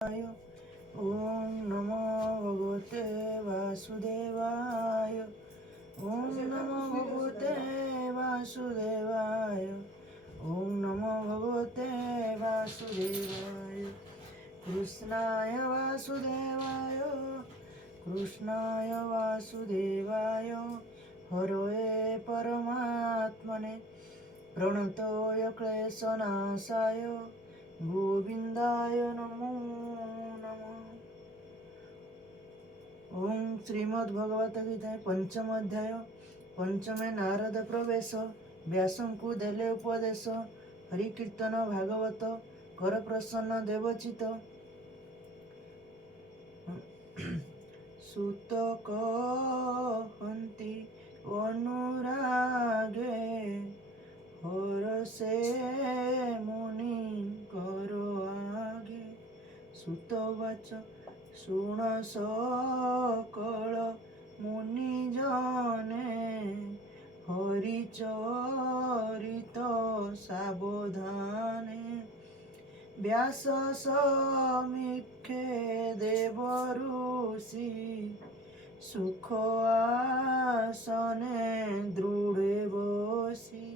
ओम नमो भगवते वासुदेवाय। ओम नमो भगवते वासुदेवाय। ओम नमो भगवते वासुदेवाय। कृष्णाय वासुदेवाय। कृष्णाय वासुदेवाय। हरये परमात्मने प्रणतोय क्लेशनाशाय गोविंदाय नमो नमः। ओम श्रीमद्भगवत गीता पंचम अध्याय। पंचमे नारद प्रवेश। व्यासंकु देले उपदेश। हरिकीर्तन भागवत कर प्रसन्न देवचित। सुत कहन्ति अनुरागे हरसे मुनि करो आगे। सुतवाच शुण सकल मुनि जने हरिचरित सावधाने। व्यास समीक्षे देव ऋषि सुख आसने दृढ़े बसी।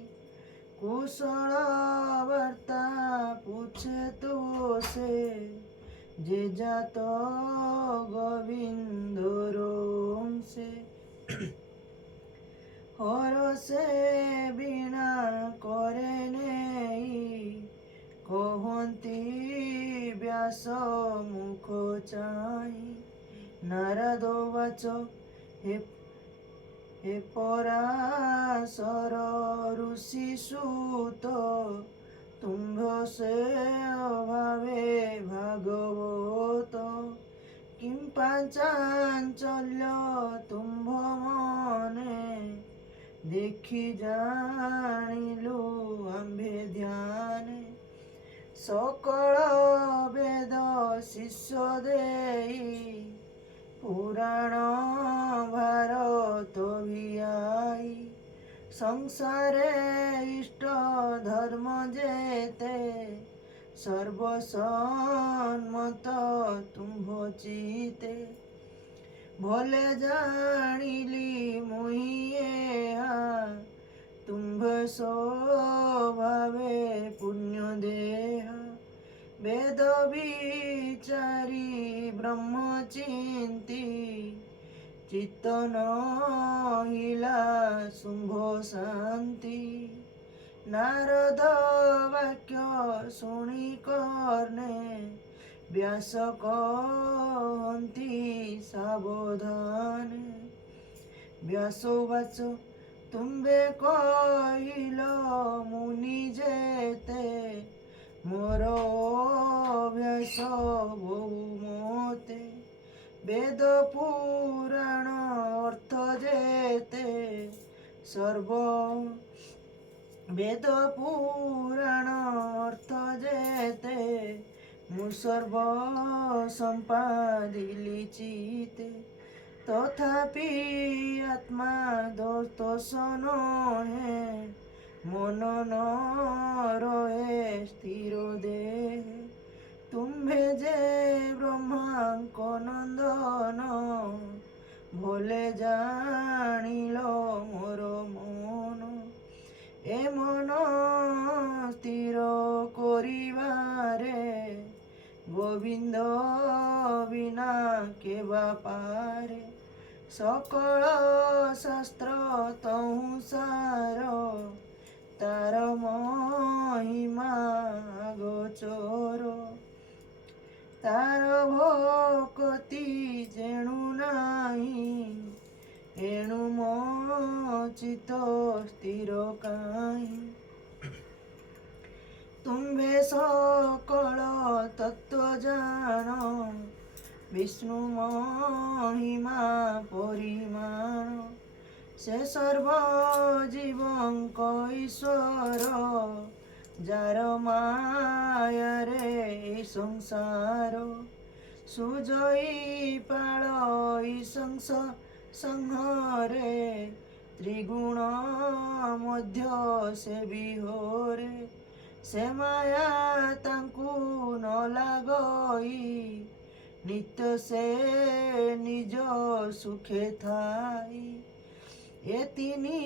कुशल वार्ता पूछे तो से जे जात गोविंदर से। हरसे बीणा करे नेई कहन्ति व्यास मुख चाहि। नारद वाच हे पराशर ऋषि सुत तुम्भ से अभावे भागवत। किं पांचांचल्य तुम्भ मने देखि जानिलु आम्भे ध्याने। सकल वेद शिष्य देई पुराण भारत भियाई। संसारे इष्ट धर्म जेते सर्वसम्मत तुम्भ चिते। भले जानिली मुहि एहा तुम्भ स्वभावे पुण्य देहा। वेद विचारी ब्रह्मचिंती चित्त नहिला शुंभ शांति। नारद वाक्य शुणी कर्णे व्यास कहन्ति सावधाने। व्यासोवाच तुम्बे कहिल मुनि जेते मोर अभ्यास बहुमते। वेद पुराण अर्थ जेते सर्व वेद पुराण अर्थ जेते मु सर्व संपादिली चिते। तथापि आत्मा दोष नहे मन न रहे स्थिर देहे। तुम्भे जे ब्रह्मांक नंदन भले जानिल मोर मन। ए मन स्थिर करिबारे गोविंद बिना के बापारे। सकल शास्त्र तहु सार तार महिमा गोचर। तार भक्ति जेणु नाही एणु मो चित स्थिर काहि। तुम्भे सकल तत्व जान विष्णु महिमा परिमाण। से सर्व जीवंक ईश्वर जार माया रे संसार। सुजई पाळई संहरे त्रिगुण मध्य से विहोरे। से माया तांकु न लागई নিত্য সে নিজ সুখে থাই। এ তিনি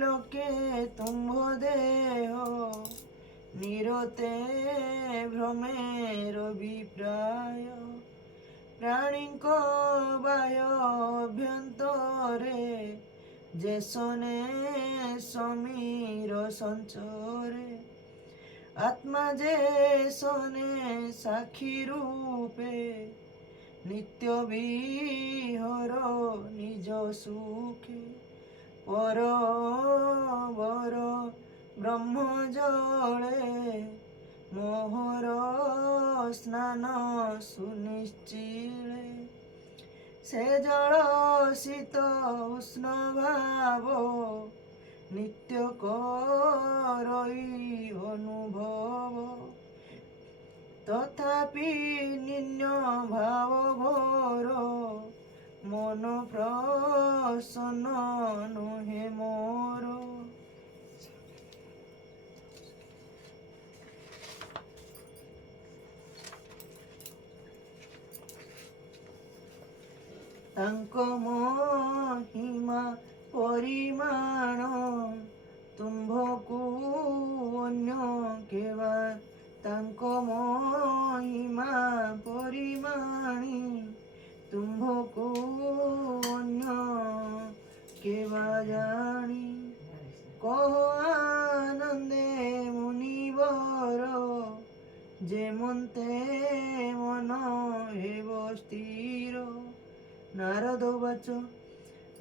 লোকে তুম্ভ দেহ নিরতে ভ্রমের বিপ্রাୟ। ପ୍ରାଣୀଙ୍କ ବାୟ ଅଭ୍ୟନ୍ତରେ ଯେ ଶନେ ସମୀର ସଞ୍ଚରେ। ଆତ୍ମା ଯେ ଶନେ ସାକ୍ଷୀ ରୂପେ ନିତ୍ୟ ବିହର ନିଜ ସୁଖେ। ପର ବର ବ୍ରହ୍ମ ଜଳେ ମୋହର ସ୍ନାନ ସୁନିଶ୍ଚିଳେ। ସେ ଜଳ ଶୀତ ଉଷ୍ଣ ଭାବ ନିତ୍ୟ କରଇ ଅନୁଭବ। ତଥାପି ନିମ୍ନ ଭାବ ଘୋର ମନ ପ୍ରସନ୍ନ ନୁହେଁ ମୋର। ତାଙ୍କ ମହିମା ପରିମାଣ ତୁମ୍ଭକୁ ଅନ୍ୟ କେବା। ତାଙ୍କ ମହିମା ପରିମାଣି ତୁମ୍ଭକୁ ଅନ୍ୟ କେବା ଜାଣି। କହ ଆନନ୍ଦେ ମୁନିବର ଯେମନ୍ତେ ମନ ହେବ ସ୍ଥିର। ନାରଦ ବାଚ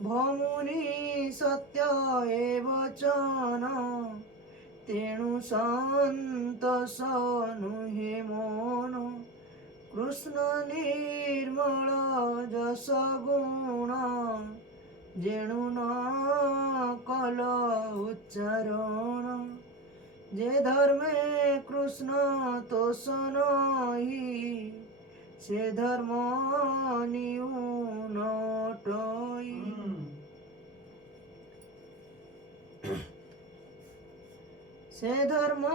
ଭମୁନି ସତ୍ୟ ଏ ବଚନ ତେଣୁ ସନ୍ତୋଷ ନୁହେଁ ମନ। କୃଷ୍ଣ ନିର୍ମଳ ଯଶ ଗୁଣ ଯେଣୁ ନ କଲ ଉଚ୍ଚାରଣ। ଯେ ଧର୍ମେ କୃଷ୍ଣ ତୋଷ ନହି ସେ ଧର୍ମ ନିଉ ନଟଇ। ସେ ଧର୍ମ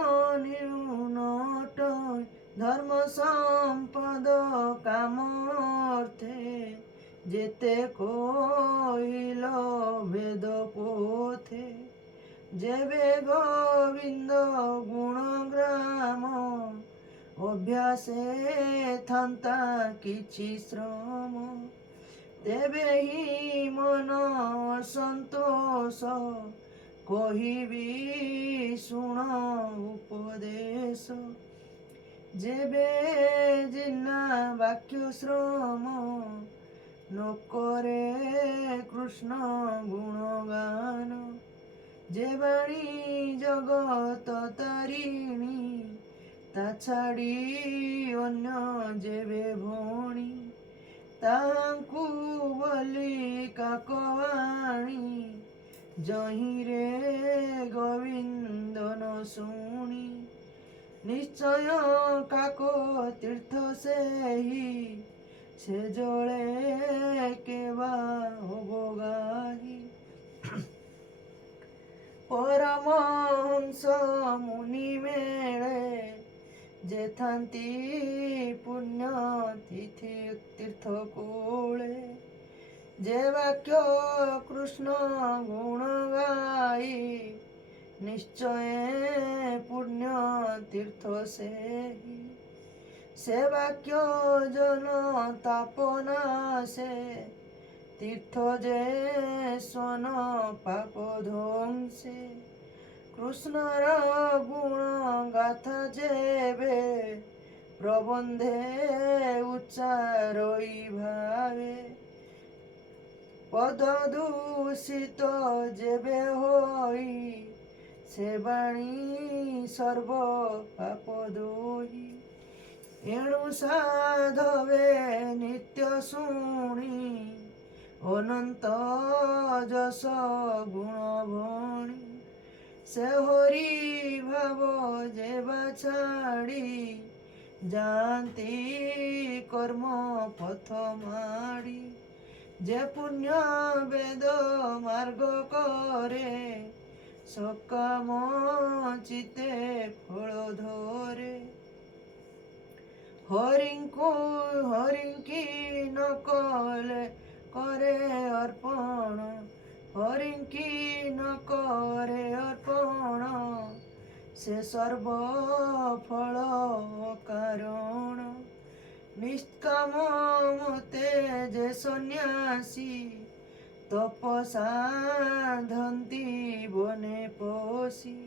ନିଉ ନଟଇ। ଧର୍ମ ସମ୍ପଦ କାମ ଅର୍ଥେ ଯେତେ କହିଲ ବେଦ ପୋଥେ। ଯେବେ ଗୋବିନ୍ଦ ଗୁଣଗ୍ରାମ ଅଭ୍ୟାସେ ଥାନ୍ତା କିଛି ଶ୍ରମ। ତେବେ ହିଁ ମନ ଅସନ୍ତୋଷ କହିବି ଶୁଣ ଉପଦେଶ। ଯେବେ ଜିହ୍ନା ବାକ୍ୟ ଶ୍ରମ ନ କରେ କୃଷ୍ଣ ଗୁଣଗାନ। ଯେ ବାଣୀ ଜଗତ ତାରିଣୀ ତା ଛାଡ଼ି ଅନ୍ୟ ଯେବେ ଭଉଣୀ। ତାଙ୍କୁ ବୋଲି କାକବାଣୀ ଯହିଁରେ ଗୋବିନ୍ଦ ନ ଶୁଣି। ନିଶ୍ଚୟ କାକ ତୀର୍ଥ ସେହି ସେ ଜଳେ କେବା ଅବଗାହି। ପରମହଂସ ମୁନି ମେଳେ ଯେ ଥାନ୍ତି ପୁଣ୍ୟ ତିଥି ତୀର୍ଥ କୂଳେ। ଯେ ବାକ୍ୟ କୃଷ୍ଣ ଗୁଣ ଗାଇ ନିଶ୍ଚୟ ପୁଣ୍ୟ ତୀର୍ଥ ସେହି। ସେ ବାକ୍ୟ ଜନ ତାପନାଶେ ତୀର୍ଥ ଯେ ସ୍ୱନ ପାପ ଧ୍ୱଂସେ। କୃଷ୍ଣର ଗୁଣ ଗାଥା ଯେବେ ପ୍ରବନ୍ଧେ ଉଚ୍ଚାରଇ ଭାବେ। ପଦ ଦୂଷିତ ଯେବେ ହୋଇ ସେ ବାଣୀ ସର୍ବ ପାପ ଦୋହି। ଏଣୁ ସାଧବେ ନିତ୍ୟ ଶୁଣି ଅନନ୍ତ ଯଶ ଗୁଣ ଭଣି। ସେ ହରି ଭାବ ଯେବା ଛାଡ଼ି ଯାଆନ୍ତି କର୍ମ ପଥ ମାଡ଼ି। ଯେ ପୁଣ୍ୟ ବେଦ ମାର୍ଗ କରେ ସକାମ ଚିତେ ଫଳ ଧରେ। হরিঙ্কি ন কলে করে অর্পণ হরিঙ্কি ন করে অর্পণ সে সর্বফল কারণ নিষ্কাম মতে যে সন্ন্যাসী তপসাধন্তি বনে পশি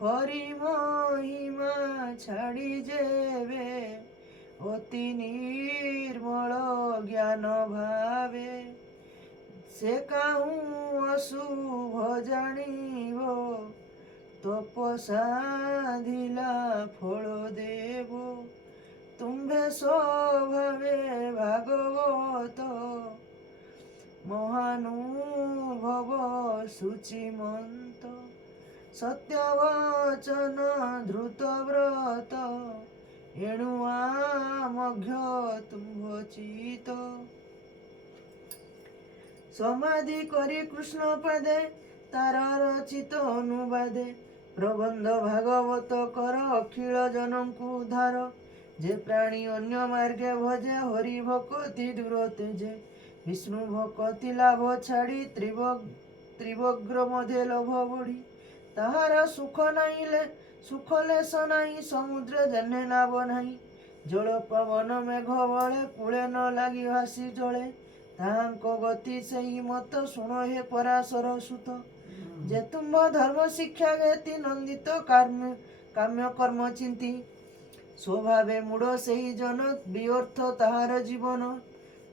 হরি মহিমা ছাড়ি যেবে অতি নির্মল জ্ঞান ভাবে সে কাহু অশুভ জানিব তপসাধিলা ফল দেব তুম্ভে স্বভাবে ভাগবত মহানুভব সূচিমন্ত সত্যবচন দ্রুতব্রত এণু আমঘ্য তুম্ভ চিত সমাধি করি কৃষ্ণ পদে তার রচিত অনুবাদে প্রবন্ধ ভাগবত কর অখিଳ জনଙ୍କୁ উদ্ধার যে প্রাণী অন্য মার্গে ভজে হরি ভকতি দূর তেজে বিষ্ণু ভকতি লাভ ছাড়ি ত্রিবগ্র মধ্যে লোভ বড়ি তাহার সুখ লেশ নাই সমুদ্র জন্হে লাভ নাই জଳ ପବନ ମେଘ ବଳେ କୂଳେ ନ ଲାଗି ଭାସି ଜଳେ ତାହାଙ୍କ ଗତି ସେହି ମତ ଶୁଣ ହେ ପରାଶର ସୁତ ଯେ ତୁମ୍ଭ ଧର୍ମ ଶିକ୍ଷା ଜ୍ଞାତି ନନ୍ଦିତ କାମ୍ୟ କର୍ମ ଚିନ୍ତି ସ୍ୱଭାବେ ମୂଢ଼ ସେହି ଜନ ବିଅର୍ଥ ତାହାର ଜୀବନ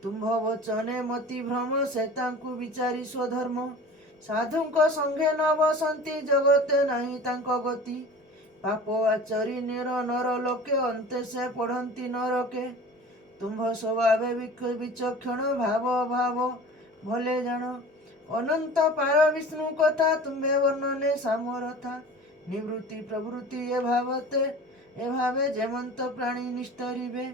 ତୁମ୍ଭ ବଚନେ ମତି ଭ୍ରମ ସେ ତାଙ୍କୁ ବିଚାରି ସ୍ୱଧର୍ମ ସାଧୁଙ୍କ ସଙ୍ଗେ ନ ବସନ୍ତି ଜଗତେ ନାହିଁ ତାଙ୍କ ଗତି ପାପ ଆଚରି ନର ଲୋକେ ଅନ୍ତେ ସେ ପଢ଼ନ୍ତି ନରକେ ତୁମ୍ଭ ସ୍ୱଭାବେ ବିଚକ୍ଷଣ ଭାବ ଭଲେ ଜାଣ ଅନନ୍ତ ପାର ବିଷ୍ଣୁ କଥା ତୁମ୍ଭେ ବର୍ଣ୍ଣନେ ସାମରଥା ନିବୃତ୍ତି ପ୍ରବୃତ୍ତି ଏ ଭାବେ ଯେମନ୍ତ ପ୍ରାଣୀ ନିଷ୍ଠରିବେ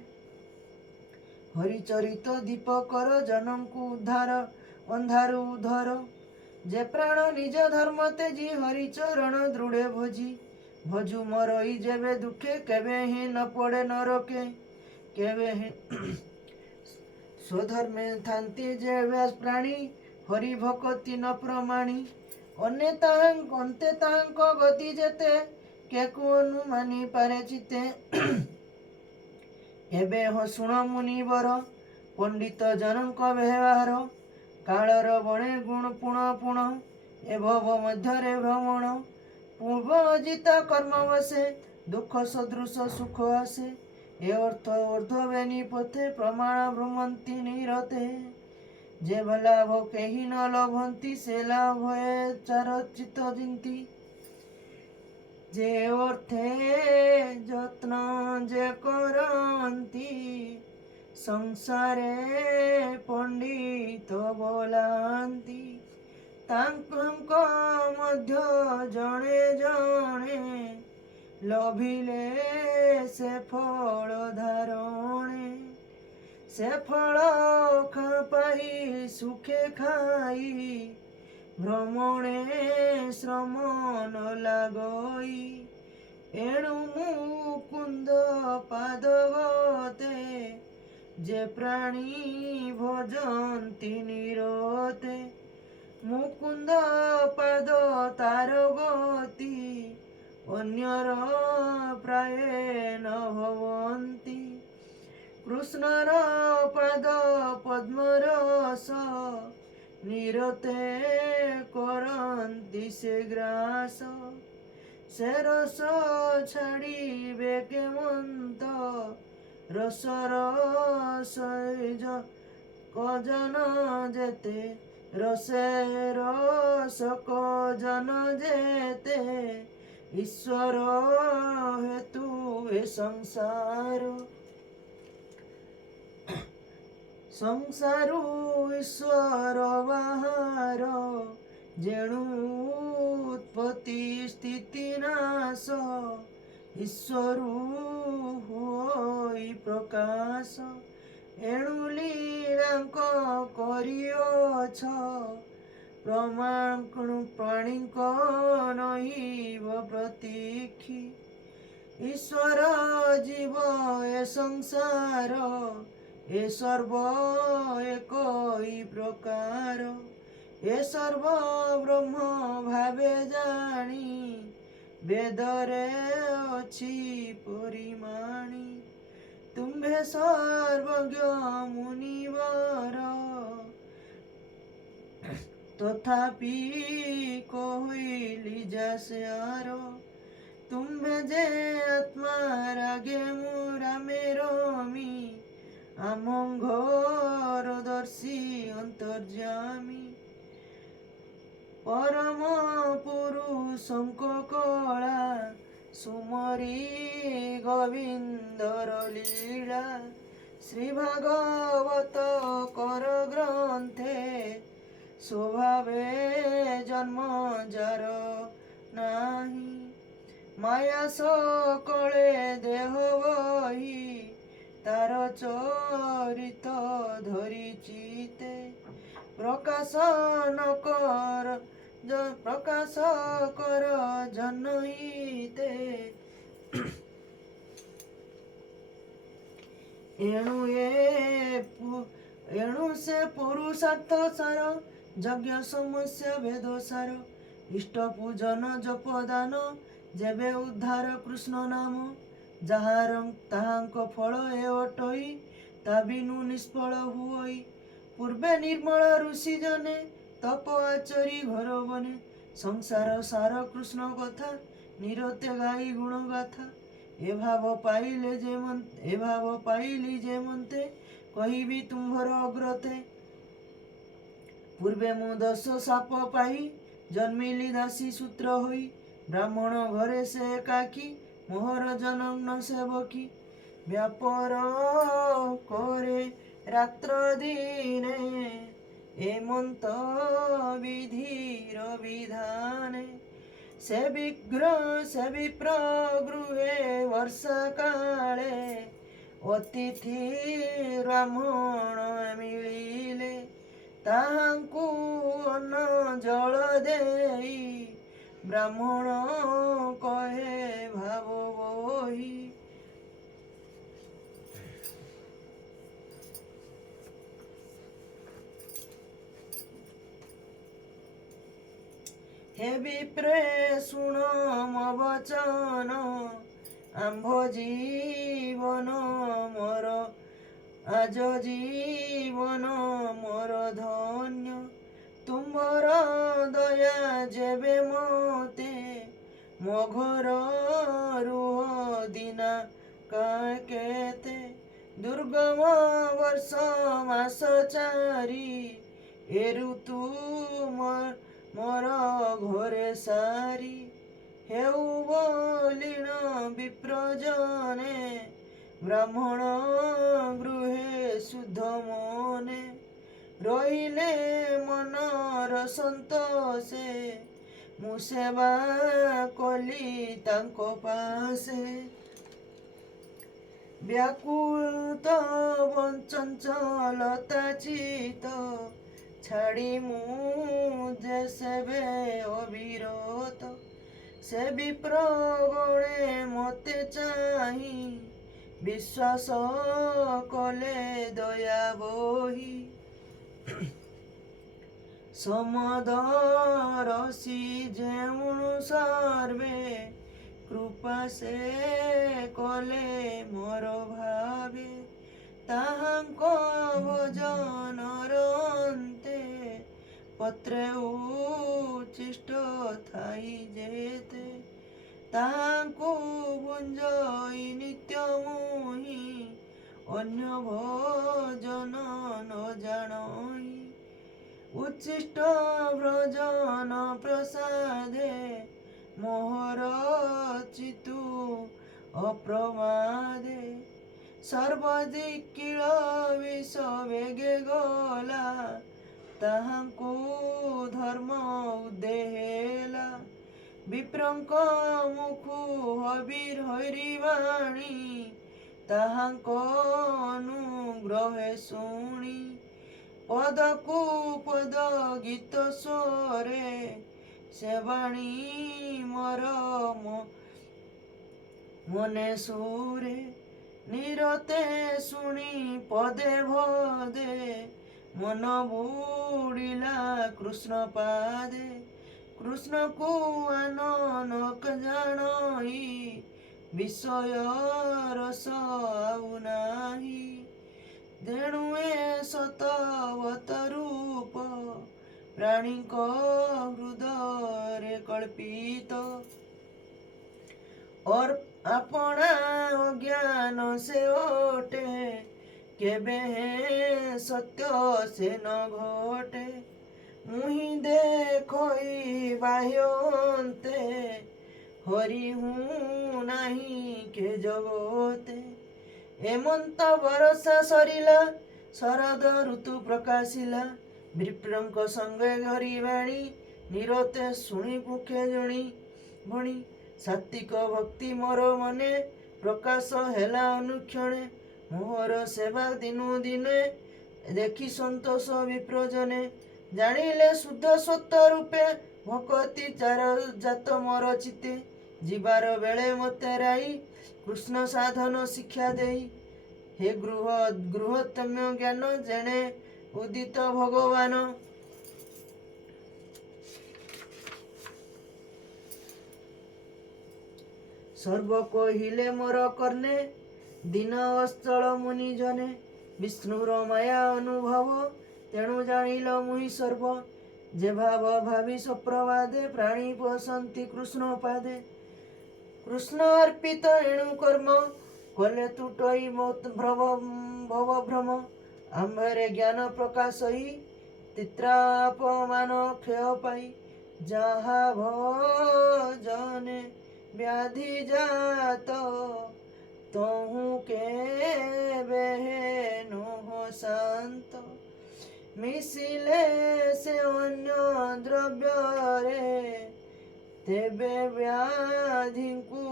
ହରିଚରିତ ଦୀପ କର ଜନଙ୍କୁ ଉଦ୍ଧାର ଅନ୍ଧାରୁ ଉଦ୍ଧର ଯେ ପ୍ରାଣ ନିଜ ଧର୍ମ ତେଜି ହରିଚରଣ ଦୃଢ଼େ ଭଜୁ ମରଇ ଯେବେ ଦୁଃଖେ କେବେ ହିଁ ନ ପଡ଼େ ନରକେ କେବେ ହିଁ ସ୍ୱଧର୍ମେ ଥାନ୍ତି ଯେବେ ପ୍ରାଣୀ ହରି ଭକତି ନ ପ୍ରମାଣୀ ଅନ୍ତେ ତାହାଙ୍କ ଗତି ଯେତେ କେକୁ ଅନୁମାନି ପାରେ ଚିତେ ଏବେ ଶୁଣ ମୁନିବର ପଣ୍ଡିତ ଜନଙ୍କ ବ୍ୟବହାର କାଳର ବଣେ ଗୁଣ ପୁଣ ଏ ଭବ ମଧ୍ୟରେ ଭ୍ରମଣ ପୂର୍ବ ଅଜିତ କର୍ମ ବସେ ଦୁଃଖ ସଦୃଶ ସୁଖ ଆସେ ଏ ଅର୍ଥ ଊର୍ଧ୍ୱବେନି ପଥେ ପ୍ରମାଣ ଭ୍ରମନ୍ତି ନିରତେ ଯେ ଲାଭ କେହି ନ ଲଭନ୍ତି ସେ ଲାଭ ଏ ଚାରଚିତ ଜିନ୍ତି যে অর্থে যত্ন যে করନ୍ତି ସଂସାରେ ପଣ୍ଡିତ ବୋଲାନ୍ତି ତାଙ୍କ ମଧ୍ୟ ଜଣେ ଜଣେ ଲଭିଲେ ସେ ଫଳ ଧାରଣେ ସେ ଫଳ ପାଇ ସୁଖେ ଖାଇ ভ্রমণে শ্রম ন লাগই এণু মুকুন্দ পাদবতে যে প্রাণী ভজন্তি নিরতে মুকুন্দ পাদ তার গতি অন্যর প্রায় ন ভবন্তি কৃষ্ণর পাদ পদ্মরস নিরতে করନ୍ତି ସେ ଗ୍ରାସ ସେ ରସ ଛାଡ଼ିବେ କେମନ୍ତ ରସର ସୈଜ କଜନ ଯେତେ ରସେ ରସ କଜନ ଯେତେ ଈଶ୍ୱର ହେତୁ ଏ ସଂସାରୁ ଈଶ୍ୱର ବାହାର ଯେଣୁ ଉତ୍ପତ୍ତି ସ୍ଥିତି ନାଶ ଈଶ୍ୱରୁ ହୋଇ ପ୍ରକାଶ ଏଣୁ ଲୀଳାଙ୍କ କରିଅଛ ପ୍ରାଣୀଙ୍କ ନହିବ ପ୍ରତୀକ୍ଷୀ ईश्वर जीव ए संसार ए सर्व एकई प्रकार ए सर्व ब्रह्म भावे जानी वेदरे अछि परिमाणी तुम्भे सर्वज्ञ मुनिवर तथापि कहिली जास्यार तुम्भे जे आत्मा रागे मुरा मेरमी आमंघर दर्शी अंतर्जामी परम पुरुषंक कला सुमरी गोविंदर लीला श्री भागवत कर ग्रंथे स्वभावे जन्म जार नाही माया सकले देह बही तार चरित धरी चिते प्रकाश कर जनहिते एणु से पुरुषार्थ सार यज्ञ समस्या भेद सार इष्ट पूजन जप दान जेबे उद्धार कृष्ण नाम ଯାହାର ତାହାଙ୍କ ଫଳ ଏ ଅଟଇ ତା ବିନୁ ନିଷ୍ଫଳ ହୁଅଇ ପୂର୍ବେ ନିର୍ମଳ ଋଷି ଜନେ ତପ ଆଚରି ଘର ବନେ ସଂସାର ସାର କୃଷ୍ଣ କଥା ନିରତେ ଗାଇ ଗୁଣ ଗାଥା ଏ ଭାବ ପାଇଲି ଯେ ମନ୍ତେ କହିବି ତୁମ୍ଭର ଅଗ୍ରତେ ପୂର୍ବେ ମୁଁ ଦଶ ସାପ ପାଇ ଜନ୍ମିଲି ଦାସୀ ସୂତ୍ର ହୋଇ ବ୍ରାହ୍ମଣ ଘରେ ସେ ଏକାକୀ मोहर जनग्न सेवकी व्यापर करे रात्र दिने एमंत विधिर विधाने से विप्र गृहे वर्षा काले अतिथि ब्राह्मण मिलिले ताहांकु अन्न जल देई ब्राह्मण कहे भाव बही हे विप्रे सुन म वचन आंभ जीवन मोर आज जीवन मोर धन्य तुमर दया जेबे मते मो घर रुह दिना केते दुर्गम वर्ष मास चारी ए ऋतु मोर घरे सारी हेउ बोलिण विप्रजने ब्राह्मण गृहे शुद्ध मने रहिले मनर संतोषे मु सेवा कली तांको पासे व्याकुल चंचलता चित छाड़ी मुझे सेवे अविरत से विप्र गणे मते चाही विश्वास कले दया बही समदरसी जेउनु सर्वे कृपा से कले मोर भावे ताहांको भजनर अन्ते पत्रे उचिष्ट थाई जेते ताहांको भुंजई नित्य मुहि अन्य भजन न जानई उच्छिष्ट व्रजन प्रसादे मोहर चितु अप्रमादे सर्वदिक्किल विष वेगे गला ताहांकु धर्म उदेहेला विप्रंक मुखु हबीर हरिवाणी ताहांको अनुग्रहे शुणी पदकु पद गीत स्वरे सेवाणी मोर মনে সুরে নিরতে শুনি পদে ভদে মন বুড়িলা কৃষ্ণ পাদে কৃষ্ণକୁ আননক জানই ବିଷୟ ରସ ଆଉ ନାହିଁ ତେଣୁ ଏ ସତବତ ରୂପ ପ୍ରାଣୀଙ୍କ ହୃଦୟରେ କଳ୍ପିତ ଆପଣା ଅଜ୍ଞାନ ସେ ଓଟେ କେବେ ସତ୍ୟ ସେ ନ ଘଟେ ମୁହିଁ ଦେଖଇ ବାହ୍ୟନ୍ତେ হরি হু নাহি কে জগতে এমন্ত বরষা সরিলা শরদ ঋতু প্রকাশিলা বিপ্রଙ୍କ সঙ্গে ঘরি বাণী নিরতে শুଣି মুখে ଜଣି ଭଣି ସାତ୍ବିକ ଭକ୍ତି ମୋର ମନେ ପ୍ରକାଶ ହେଲା ଅନୁକ୍ଷଣେ ମୋହର ସେବା ଦିନୁ ଦିନେ ଦେଖି ସନ୍ତୋଷ ବିପ୍ରଜନେ ଜାଣିଲେ ଶୁଦ୍ଧ ସତ୍ୟ ରୂପେ ଭକତି ଚାର ଜାତ ମୋର ଚିତେ ଯିବାର ବେଳେ ମୋତେ ରାଇ କୃଷ୍ଣ ସାଧନ ଶିକ୍ଷା ଦେଇ ହେ ଗୃହୋତ୍ତମ ଜ୍ଞାନ ଜେଣେ ଉଦିତ ଭଗବାନ ସର୍ବ କହିଲେ ମୋର କର୍ଣ୍ଣେ ଦିନ ଅସ୍ଥଳ ମୁନି ଜନେ ବିଷ୍ଣୁର ମାୟା ଅନୁଭବ ତେଣୁ ଜାଣିଲ ମୁହିଁ ସର୍ବ ଯେ ଭାବ ଭାବି ସପ୍ରବାଦେ ପ୍ରାଣୀ ପଶନ୍ତି କୃଷ୍ଣ ପାଦେ କୃଷ୍ଣ ଅର୍ପିତ ଏଣୁ କର୍ମ କଲେ ତୁଟଇ ଭବ ଭ୍ରମ ଆମ୍ଭରେ ଜ୍ଞାନ ପ୍ରକାଶଇ ତିତ୍ରାପମାନ କ୍ଷୟ ପାଇ ଯାହା ଭଜନେ ବ୍ୟାଧି ଜାତ ତହୁଁ କେବେ ନୁହ ଶାନ୍ତ ମିଶିଲେ ସେ ଅନ୍ୟ ଦ୍ରବ୍ୟରେ ତେବେ ବ୍ୟାଧିଙ୍କୁ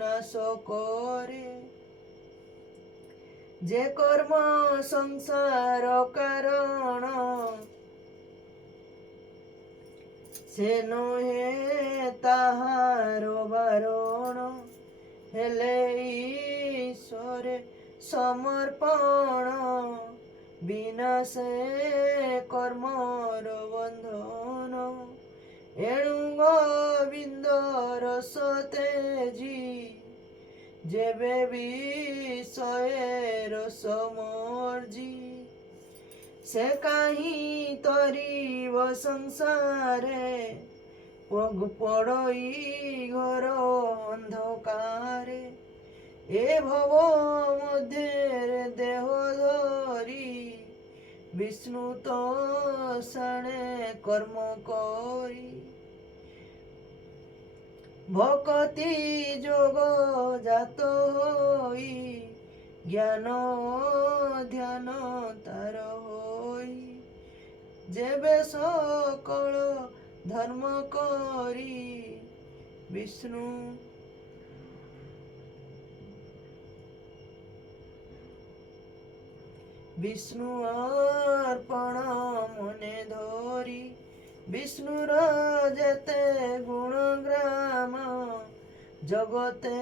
ନାଶ କରେ ଯେ କର୍ମ ସଂସାର କାରଣ ସେ ନୁହେଁ ତାହାର ବାରଣ ହେଲେ ଈଶ୍ୱରେ ସମର୍ପଣ ବିନା ସେ କର୍ମର ବନ୍ଧନ ଏଣୁ ଗୋବିନ୍ଦ ରସ ତେଜି ଯେବେ ବିଷୟ ରସ ମର୍ଜି ସେ କାହିଁ ତରିବ ସଂସାରେ ପଡ଼ଇ ଘର ଅନ୍ଧକାରେ ଏ ଭବ ମଧ୍ୟରେ ଦେହ ଧରି ବିଷ୍ଣୁ ତ ଶାଣେ କର୍ମ କରି ଭକତି ଯୋଗ ଜାତ ହୋଇ ଜ୍ଞାନ ଧ୍ୟାନ ତାର ହୋଇ ଯେବେ ସକଳ ଧର୍ମ କରି ବିଷ୍ଣୁ ଅର୍ପଣ ମନେ ଧରି ବିଷ୍ଣୁର ଯେତେ ଗୁଣ ଗ୍ରାମ ଜଗତେ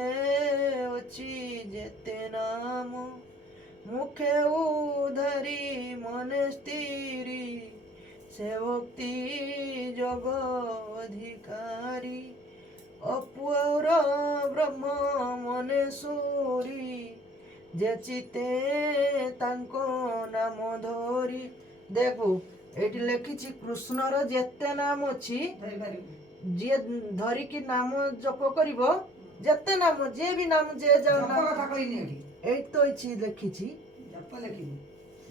ଅଛି ଯେତେ ନାମ মুখে উধারি মনে স্থিরি সে ভক্তি যোগ অধিকারী অপুর ব্রহ্ম মনে সুরি যে চিতে তাঙ্ক নাম ধরি দেখো এটি লেখিছি কৃষ্ণর যেতে নাম ଅଛି ଯିଏ ଧରିକି ନାମ ଜପ କରିବ ଯେତେ ନାମ ଯିଏ ବି ନାମ ଯିଏ ଯାଉ କଥା କହିନି ଏଠି ଏଇଠି ତ ଅଛି ଲେଖିଛି ଜପ ଲେଖିନି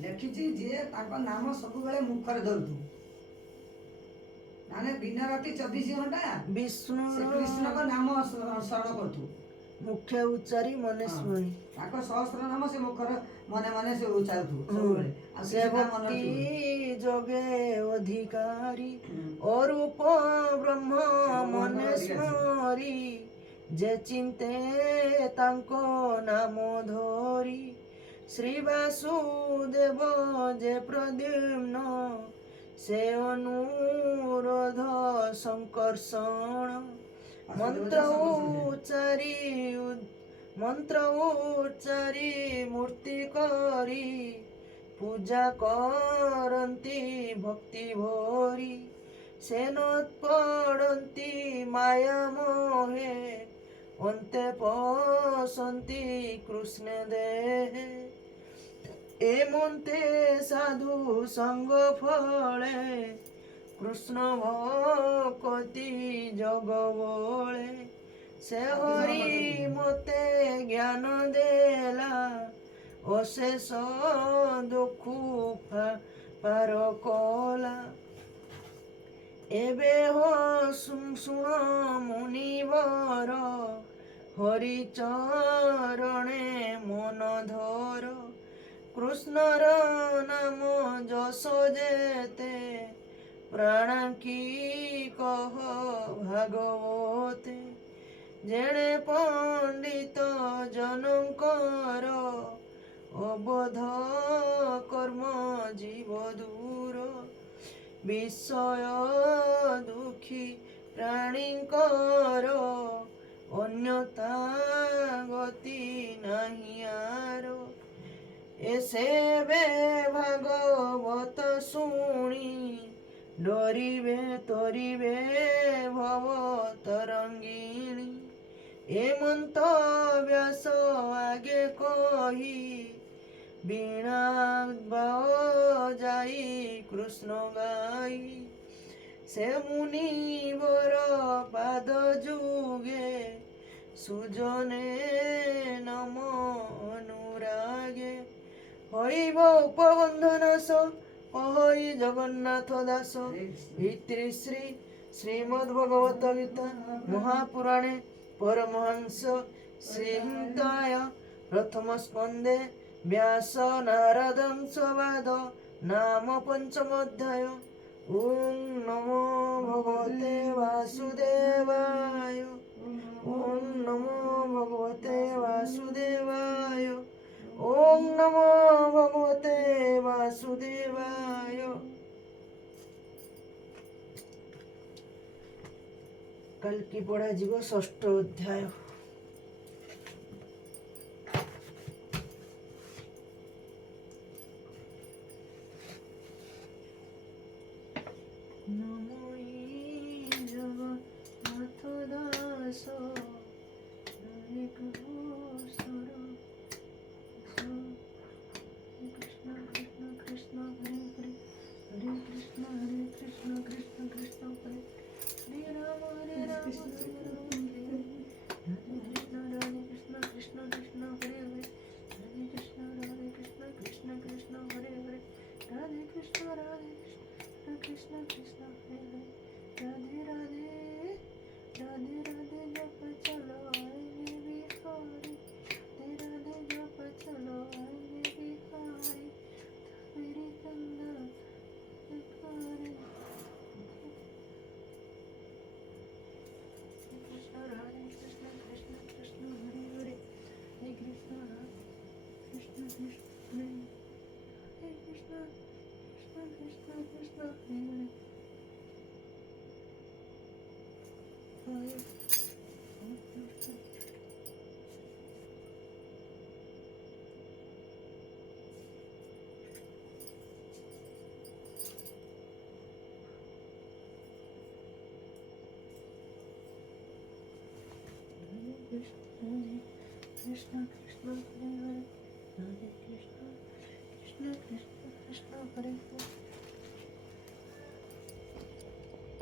ଲେଖିଛି ଯିଏ ତାଙ୍କ ନାମ ସବୁବେଳେ ମୁଖରେ ଧରୁଥିବ ମାନେ ଦିନ ରାତି 24 ଘଣ୍ଟା ବିଷ୍ଣୁ କୃଷ୍ଣଙ୍କ ନାମ ସ୍ମରଣ କରୁଥିବ ମୁଖ୍ୟ ଉଚ୍ଚାରି ମନେ ଶୁଣି ତାଙ୍କ ସହସ୍ର ନାମ ସେ ମୁଖରେ ମନେ ମନେ ସେ ଉଚ୍ଚାରୁଥିବ ସବୁବେଳେ ଆଉ ସେ ଭକ୍ତି ଯୋଗେ ଅଧିକାରୀ ଅରୂପ ବ୍ରହ୍ମ ମନେ ସ୍ମରି ଯେ ଚିନ୍ତେ ତାଙ୍କ ନାମ ଧରି ଶ୍ରୀ ବାସୁଦେବ ଯେ ପ୍ରଦ୍ୟୁମ୍ନ ସେ ଅନୁରୋଧ ସଂକର୍ଷଣ ମନ୍ତ୍ର ଉଚ୍ଚାରି ମନ୍ତ୍ର ଉଚ୍ଚାରି ମୂର୍ତ୍ତି କରି ପୂଜା କରନ୍ତି ଭକ୍ତି ଭରି। ସେ ନ ପଡ଼ନ୍ତି ମାୟା ମୋହେ ଅନ୍ତେ ପଶନ୍ତି କୃଷ୍ଣ ଦେହେ। ଏମନ୍ତେ ସାଧୁ ସଙ୍ଗ ଫଳେ କୃଷ୍ଣ ଭକତି ଜଗ ବଳେ। ସେ ହରି ମୋତେ ଜ୍ଞାନ ଦେଲା ଅଶେଷ ଦୁଃଖ ପାର କଲା। ଏବେ ଶୁଣ ମୁନିବର ହରି ଚରଣେ ମନ ଧର। କୃଷ୍ଣର ନାମ ଯଶ ଯେତେ ପ୍ରାଣାଙ୍କି କହ ଭାଗବତେ। ଯେଣେ ପଣ୍ଡିତ ଜନଙ୍କର ଅବୋଧ କର୍ମ ଜୀବ ଦୂର। ବିଷୟ ଦୁଃଖୀ ପ୍ରାଣୀଙ୍କର ଅନ୍ୟତା ଗତି ନାହିଁ ଆର। ଏସେବେ ଭାଗବତ ଶୁଣି ଡରିବେ ତରିବେ ଭବ ତରଙ୍ଗିଣୀ। ଏମନ୍ତ ବ୍ୟାସ ଆଗେ କହି ବୀଣା ବଜାଇ କୃଷ୍ଣ ଗାଇ। ସେ ମୁନିବର ପାଦ ଯୁଗେ ସୁଜନେ ନମ ଅନୁରାଗେ। ହଇବ ଉପବନ୍ଧ ନାଶ ଅହଇ ଜଗନ୍ନାଥ ଦାସ। ଇତିଶ୍ରୀ ଶ୍ରୀମଦ୍ ଭଗବତ ଗୀତା ମହାପୁରାଣେ ପରମହଂସ ସଂହିତାୟ ପ୍ରଥମ ସ୍କନ୍ଧେ ବ୍ୟାସ ନାରଦଂ ସଂବାଦ ନାମ ପଞ୍ଚମ ଅଧ୍ୟାୟ। ଓಂ ନମୋ ଭଗବତେ ବାସୁଦେବାୟ। ଓಂ ନମୋ ଭଗବତେ ବାସୁଦେବାୟ। ओम नमो भगवते वासुदेवाय। कल की पढ़ा जीव षष्ठ अध्याय। नमो जगन्नाथ दास हरे कृष्ण कृष्ण हरे हरे हरे कृष्ण कृष्ण कृष्ण हरे हरे राम हरे राम राम राम हरे हरे। राधे कृष्ण कृष्ण हरे हरे हरे कृष्ण कृष्ण कृष्ण हरे हरे राधे कृष्ण कृष्ण कृष्ण हरे हरे राधे राधे राधे राधे जप चलो आएंगे बिहारी। राधे राधे जप चलो आएंगे बिहारी। मेरी कंदा बिहारी। कृष्ण राधे कृष्ण कृष्ण कृष्ण हरे हरे हरे कृष्ण कृष्ण कृष्ण हरे हरे कृष्ण कृष्ण कृष्ण हरे हरे हरे। कृष्ण कृष्ण हरे हरे हरे कृष्ण कृष्ण कृष्ण हरे हरे।